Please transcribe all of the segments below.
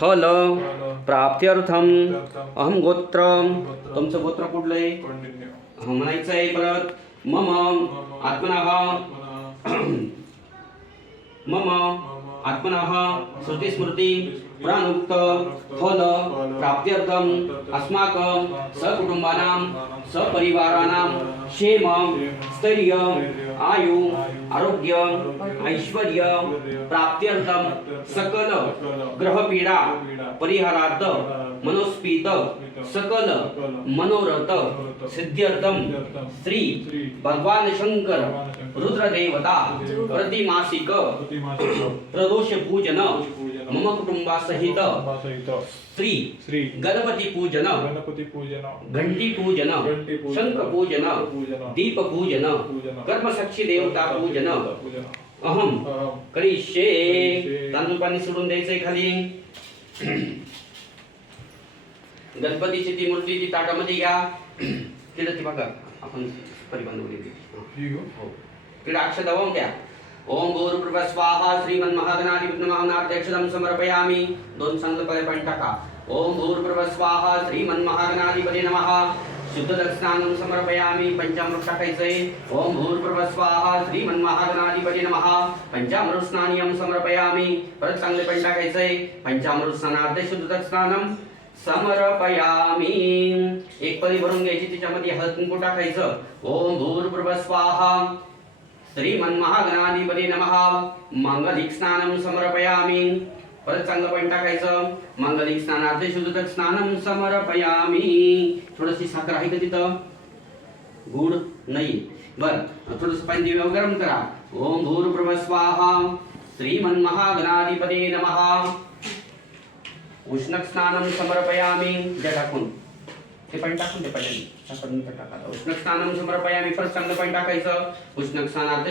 फल प्राप्त्यर्थम अहम गोत्र तुमचं गोत्र कुठलं आहे म्हणायचं आहे परत मम। आत्मनाह मम। आत्मनाह श्रुती स्मृती। प्राणुक्त फल प्राप्त्यर्थम। अस्माक सकुटुंबाना। सपरिवारांना। क्षेम स्थैर्य आयु आरोग्य ऐश्वर्य प्राप्त्यर्थम सकल ग्रहपीडा परिहारार्थ मनोस्पीत सकल मनोरथ सिद्ध्यर्थम श्री भगवान शंकर रुद्रदेवता प्रतिमासिक प्रदोष पूजन मम कुटुंबासहित सहित श्री श्री गणपती पूजन गणपती पूजन घंटी पूजन शंख पूजन दीप पूजन पूजन, कर्मसाक्षी देवता पूजन अहम करिष्ये. तांदूळ पाणी सोडून द्यायचंय खाली। गणपतीची ती मूर्ती ती ताटामध्ये घ्या. तिला ती बघा आपण परिबंध ही तिला अक्षर दवावून द्या. ओम भूर्भुव स्वाहा श्रीमन महागणाधिपती नमः समर्पयामि। दोन संकल्प पण टाका. ओम भूर्भुव स्वाहा श्रीमन नमः। शुद्ध समर्पयामि समर्पयामी पंचामृत टाकायचंय. ओम भूर्भुव स्वाहा श्रीमन नमः। पंचामृत स्नानियम समर्पयामि। परत चांगले पण टाकायचंय. पंचामृत स्नानार्थ शुद्ध दक्षिणानं समर्पयामी। एक पदी भरून घ्यायची त्याच्यामध्ये हळद कुंकू टाकायचं. ओम भूर्भुव स्वाहा श्रीमन्महागणाधिपती नमः। मांगलिक स्नानं समर्पयामी। परत चांगलं पण टाकायचं मांगलिक स्नानार्थ शुद्ध स्नानं समर्पयामी। थोडीशी साखर आहे का तिथं गुड नाही। बर थोडस पाणी दिवे गरम करा। ओम भूर्भुव स्वाहा। श्रीमन्महागणाधिपती नमः। उष्णक स्नानं समर्पयामी। द्या टाकून. ते पण टाकून ते पण नंतर टाका उष्णक स्नानं समर्पयामी. परत चांगलं पण टाकायचं उष्णक स्नानं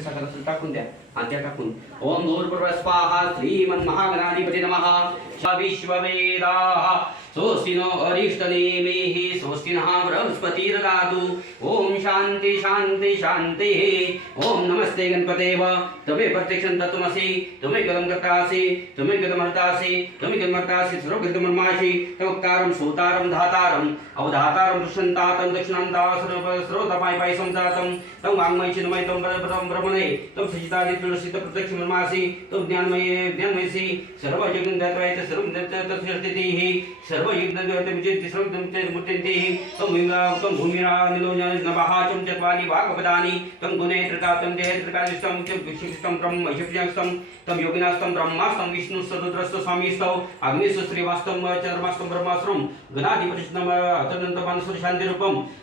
साखर असेल टाकून द्या. आणि टाकून. ओम भूर्भुव स्वाहा श्रीमन महागणाधिपती नमः. विश्ववेदाः स्वस्तिनो अरिष्टनेमिः स्वस्तिनः बृहस्पतिर्दातु. ॐ शान्ति शान्ति, शान्तिः. ॐ नमस्ते गणपतेव. तवे प्रत्यक्षं तत्त्वमसि, त्वमे कदं कर्तासि, त्वमे कदमर्तासि त्वमे कदमर्तासि सर्वकृतमर्मासि तवक्तारं श्रोतारं धातारम् अवधातारं, दुष्यन्तातं दक्षिणान्ता श्रोतपाय पाय संजातं तं वाङ्मय चिन्मय, तं परपदं ब्रह्मणे तं सचितादित्युरसित प्रत्यक्षमर्मासि तं ज्ञानमये ज्ञानमयसि सर्वजगन्धत्रयच सर्वस्थितिः सर्वयुग्धविजयन्ति सर्वमुत्यन्तिः तं भूमिरा तं भूमिरा निलोनः चं चत्वारि वाक्पदानि तं गुणेत्रका तं देहेत्रकादिष्टं चं विशिष्टं ब्रह्म वैशिष्ट्यं तं योगिनास्तं ब्रह्मास्तं विष्णु सरुद्रस्त स्वामीस्तौ अग्निस्तु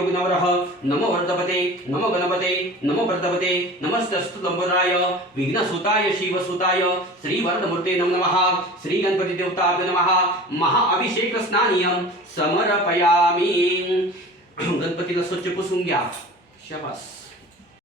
योगिनवरः नमो वर्धपते, नमो गणपते, नमो वर्धपते नमस्तस्तु लंबोदराय विघ्नसुताय, शिवसुताय, श्रीवरदमूर्ते नमो नमः श्रीगणपती देवताभ्य नमः महाअभिषेक स्नानियम समर्पयामी। गणपतीला स्वच्छ पुसून घ्या